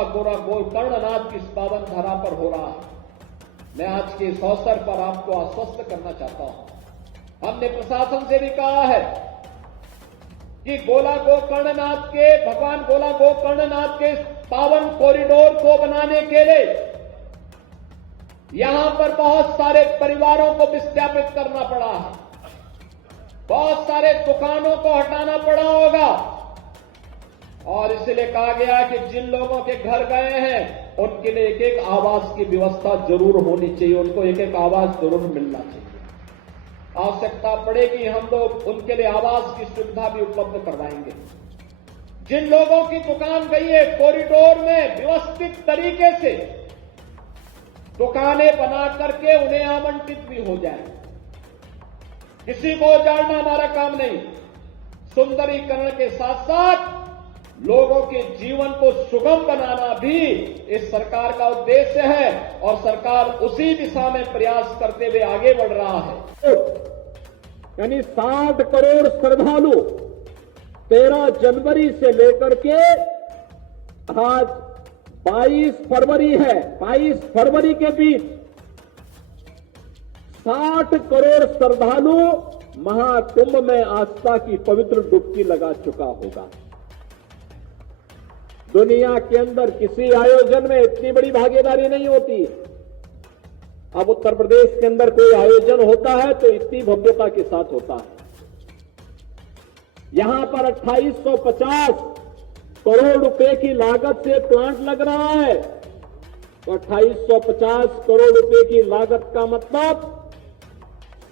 बाबा गोकर्णनाथ की इस पावन धरा पर हो रहा है। मैं आज के इस अवसर पर आपको आश्वस्त करना चाहता हूं। हमने प्रशासन से भी कहा है कि भगवान गोला गोकर्णनाथ के पावन कॉरिडोर को बनाने के लिए यहां पर बहुत सारे परिवारों को विस्थापित करना पड़ा है, बहुत सारे दुकानों को हटाना पड़ा होगा, और इसलिए कहा गया कि जिन लोगों के घर गए हैं उनके लिए एक एक आवास की व्यवस्था जरूर होनी चाहिए, उनको एक एक आवास जरूर मिलना चाहिए। आवश्यकता पड़ेगी हम लोग उनके लिए आवास की सुविधा भी उपलब्ध करवाएंगे। जिन लोगों की दुकान गई है, कॉरिडोर में व्यवस्थित तरीके से दुकानें बना करके उन्हें आवंटित भी हो जाए। किसी को उजाड़ना हमारा काम नहीं। सुंदरीकरण के साथ साथ लोगों के जीवन को सुगम बनाना भी इस सरकार का उद्देश्य है, और सरकार उसी दिशा में प्रयास करते हुए आगे बढ़ रहा है। यानी 60 करोड़ श्रद्धालु 13 जनवरी से लेकर के आज 22 फरवरी है, 22 फरवरी के बीच 60 करोड़ श्रद्धालु महाकुंभ में आस्था की पवित्र डुबकी लगा चुका होगा। दुनिया के अंदर किसी आयोजन में इतनी बड़ी भागीदारी नहीं होती। अब उत्तर प्रदेश के अंदर कोई आयोजन होता है तो इतनी भव्यता के साथ होता है। यहां पर 2850 करोड़ रुपए की लागत से प्लांट लग रहा है, तो 2850 करोड़ रुपए की लागत का मतलब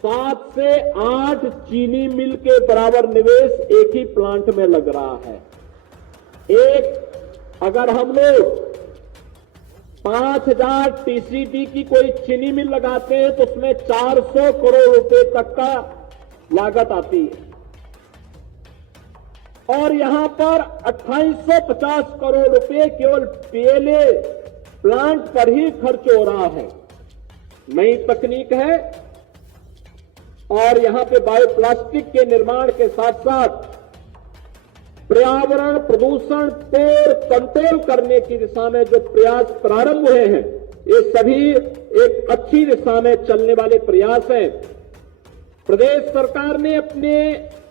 7 से 8 चीनी मिल के बराबर निवेश एक ही प्लांट में लग रहा है। अगर हम लोग 5000 टीसीडी की कोई चीनी मिल लगाते हैं तो उसमें 400 करोड़ रुपए तक का लागत आती है, और यहां पर 2850 करोड़ रुपए केवल पीएलए प्लांट पर ही खर्च हो रहा है। नई तकनीक है, और यहां पे बायोप्लास्टिक के निर्माण के साथ साथ पर्यावरण प्रदूषण को कंट्रोल करने की दिशा में जो प्रयास प्रारंभ हुए हैं, ये सभी एक अच्छी दिशा में चलने वाले प्रयास हैं। प्रदेश सरकार ने अपने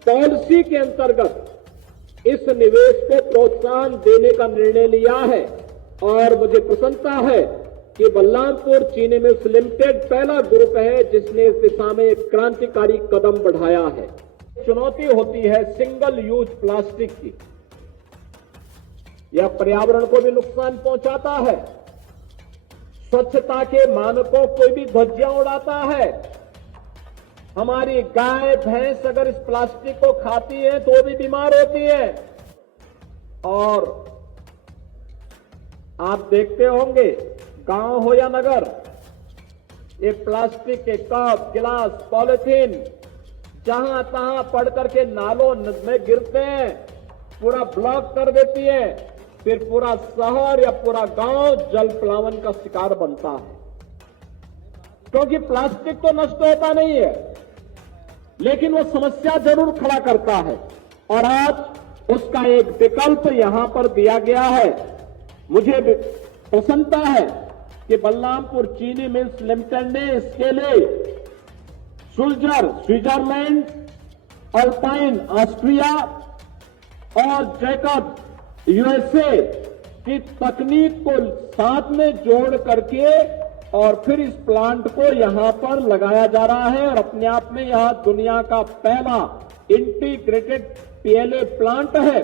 पॉलिसी के अंतर्गत इस निवेश को प्रोत्साहन देने का निर्णय लिया है, और मुझे प्रसन्नता है कि बलरामपुर चीनी मिल्स लिमिटेड पहला ग्रुप है जिसने इस दिशा में एक क्रांतिकारी कदम बढ़ाया है। चुनौती होती है सिंगल यूज प्लास्टिक की, यह पर्यावरण को भी नुकसान पहुंचाता है, स्वच्छता के मानकों को भी धज्जियां उड़ाता है। हमारी गाय भैंस अगर इस प्लास्टिक को खाती है तो भी बीमार होती है, और आप देखते होंगे गांव हो या नगर, ये प्लास्टिक के कप, गिलास, पॉलिथीन जहां तहां पड़ करके नालों में गिरते हैं, पूरा ब्लॉक कर देती है, फिर पूरा शहर या पूरा गांव जल प्लावन का शिकार बनता है। क्योंकि प्लास्टिक तो नष्ट होता नहीं है, लेकिन वो समस्या जरूर खड़ा करता है, और आज उसका एक विकल्प यहां पर दिया गया है। मुझे प्रसन्नता है कि बलरामपुर चीनी मिल्स लिमिटेड ने इसके लिए सुल्जर स्विट्जरलैंड, अल्पाइन ऑस्ट्रिया और जैकब यूएसए की तकनीक को साथ में जोड़ करके और फिर इस प्लांट को यहां पर लगाया जा रहा है, और अपने आप में यह दुनिया का पहला इंटीग्रेटेड पीएलए प्लांट है,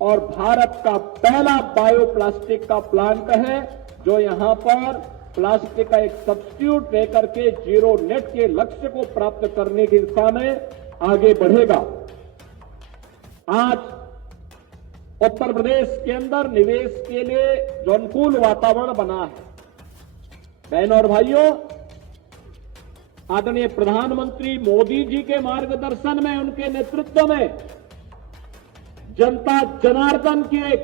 और भारत का पहला बायोप्लास्टिक का प्लांट है जो यहां पर प्लास्टिक का एक सब्स्टिट्यूट लेकर के जीरो नेट के लक्ष्य को प्राप्त करने की दिशा में आगे बढ़ेगा। आज उत्तर प्रदेश के अंदर निवेश के लिए जो अनुकूल वातावरण बना है, बहनों और भाइयों, आदरणीय प्रधानमंत्री मोदी जी के मार्गदर्शन में, उनके नेतृत्व में, जनता जनार्दन की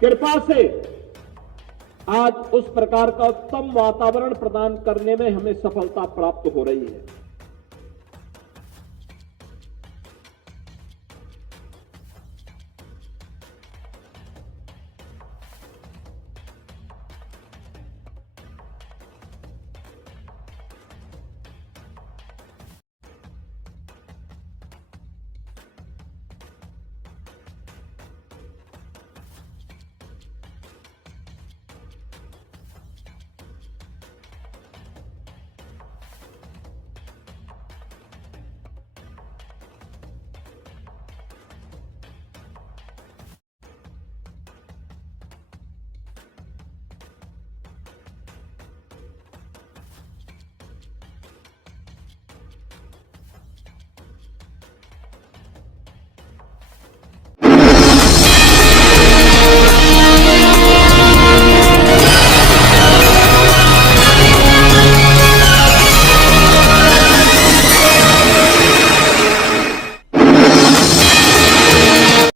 कृपा से आज उस प्रकार का उत्तम वातावरण प्रदान करने में हमें सफलता प्राप्त हो रही है।